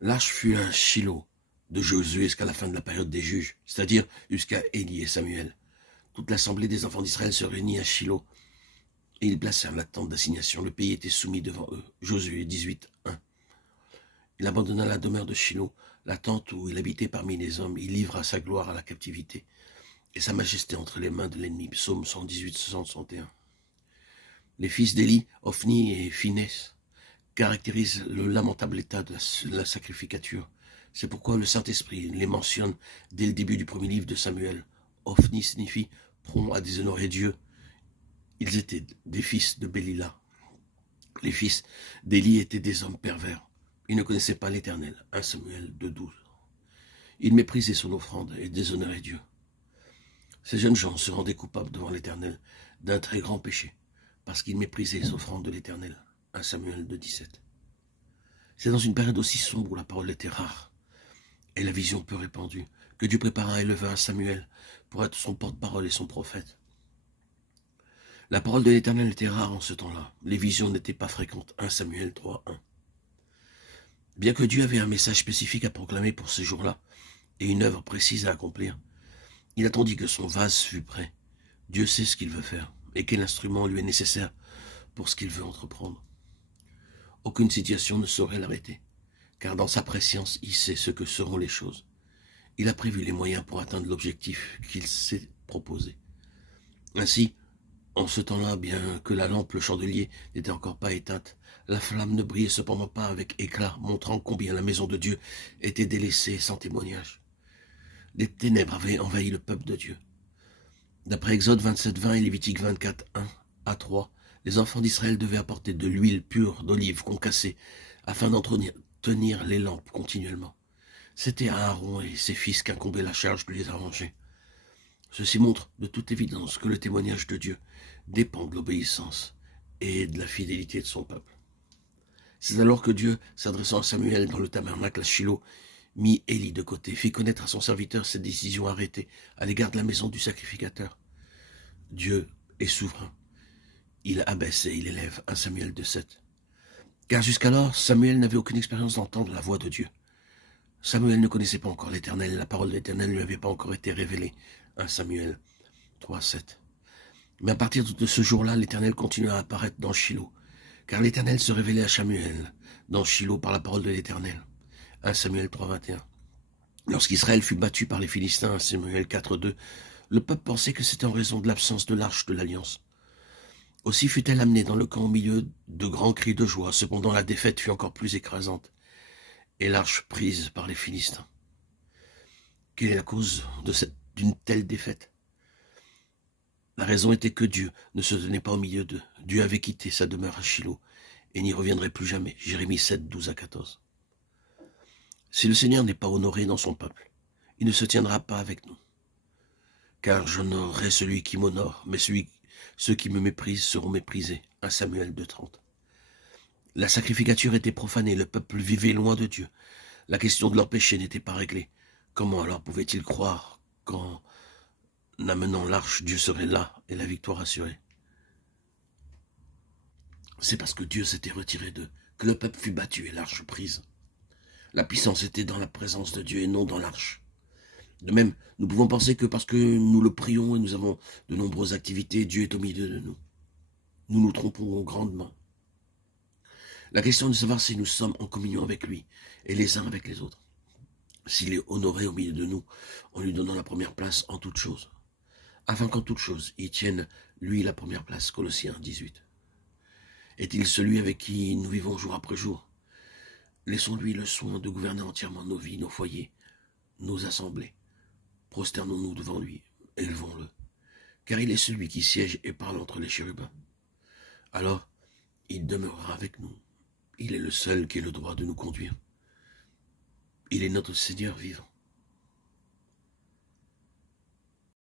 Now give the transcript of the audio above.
L'arche fut un Shiloh de Josué jusqu'à la fin de la période des juges, c'est-à-dire jusqu'à Élie et Samuel. Toute l'assemblée des enfants d'Israël se réunit à Shiloh et ils placèrent la tente d'assignation. Le pays était soumis devant eux. Josué 18, 1. Il abandonna la demeure de Shiloh, la tente où il habitait parmi les hommes. Il livra sa gloire à la captivité et sa majesté entre les mains de l'ennemi. Psaume 118, 161. Les fils d'Élie, Ophni et Phinès, caractérisent le lamentable état de la sacrificature. C'est pourquoi le Saint-Esprit les mentionne dès le début du premier livre de Samuel. Ophni signifie prompt à déshonorer Dieu. Ils étaient des fils de Bélila. Les fils d'Élie étaient des hommes pervers. Ils ne connaissaient pas l'Éternel. 1 Samuel 2,12. Ils méprisaient son offrande et déshonoraient Dieu. Ces jeunes gens se rendaient coupables devant l'Éternel d'un très grand péché, parce qu'ils méprisaient les offrandes de l'Éternel. 1 Samuel 2,17. C'est dans une période aussi sombre où la parole était rare et la vision peu répandue que Dieu prépara et éleva un Samuel pour être son porte-parole et son prophète. La parole de l'Éternel était rare en ce temps-là. Les visions n'étaient pas fréquentes. 1 Samuel 3,1. Bien que Dieu avait un message spécifique à proclamer pour ces jours-là et une œuvre précise à accomplir, il attendit que son vase fût prêt. Dieu sait ce qu'il veut faire et quel instrument lui est nécessaire pour ce qu'il veut entreprendre. Aucune situation ne saurait l'arrêter, car dans sa préscience, il sait ce que seront les choses. Il a prévu les moyens pour atteindre l'objectif qu'il s'est proposé. Ainsi, en ce temps-là, bien que la lampe, le chandelier, n'était encore pas éteinte, la flamme ne brillait cependant pas avec éclat, montrant combien la maison de Dieu était délaissée sans témoignage. Les ténèbres avaient envahi le peuple de Dieu. D'après Exode 27:20 et Lévitique 24:1 à 3, les enfants d'Israël devaient apporter de l'huile pure d'olive concassée afin d'entretenir les lampes continuellement. C'était à Aaron et ses fils qu'incombait la charge de les arranger. Ceci montre de toute évidence que le témoignage de Dieu dépend de l'obéissance et de la fidélité de son peuple. C'est alors que Dieu, s'adressant à Samuel dans le tabernacle à Shiloh, mit Élie de côté, fit connaître à son serviteur ses décisions arrêtées à l'égard de la maison du sacrificateur. Dieu est souverain. Il abaisse et il élève. 1 Samuel 2,7. Car jusqu'alors, Samuel n'avait aucune expérience d'entendre la voix de Dieu. Samuel ne connaissait pas encore l'Éternel, la parole de l'Éternel ne lui avait pas encore été révélée. 1 Samuel 3,7. Mais à partir de ce jour-là, l'Éternel continua à apparaître dans Shiloh, car l'Éternel se révélait à Samuel dans Shiloh par la parole de l'Éternel. 1 Samuel 3,21. Lorsqu'Israël fut battu par les Philistins, 1 Samuel 4,2, le peuple pensait que c'était en raison de l'absence de l'arche de l'Alliance. Aussi fut-elle amenée dans le camp au milieu de grands cris de joie. Cependant, la défaite fut encore plus écrasante, et l'arche prise par les Philistins. Quelle est la cause d'une telle défaite? La raison était que Dieu ne se tenait pas au milieu d'eux. Dieu avait quitté sa demeure à Shiloh et n'y reviendrait plus jamais. Jérémie 7, 12 à 14. Si le Seigneur n'est pas honoré dans son peuple, il ne se tiendra pas avec nous. Car j'honorerai celui qui m'honore, mais ceux qui me méprisent seront méprisés. 1 Samuel 2,30. La sacrificature était profanée, le peuple vivait loin de Dieu. La question de leur péché n'était pas réglée. Comment alors pouvaient-ils croire qu'en amenant l'arche, Dieu serait là et la victoire assurée? C'est parce que Dieu s'était retiré d'eux que le peuple fut battu et l'arche prise. La puissance était dans la présence de Dieu et non dans l'arche. De même, nous pouvons penser que parce que nous le prions et nous avons de nombreuses activités, Dieu est au milieu de nous. Nous nous trompons grandement. La question est de savoir si nous sommes en communion avec lui et les uns avec les autres. S'il est honoré au milieu de nous en lui donnant la première place en toutes choses. Afin qu'en toutes choses, il tienne, lui, la première place. Colossiens 18. Est-il celui avec qui nous vivons jour après jour? Laissons-lui le soin de gouverner entièrement nos vies, nos foyers, nos assemblées. Prosternons-nous devant lui, élevons-le, car il est celui qui siège et parle entre les chérubins. Alors, il demeurera avec nous. Il est le seul qui ait le droit de nous conduire. Il est notre Seigneur vivant.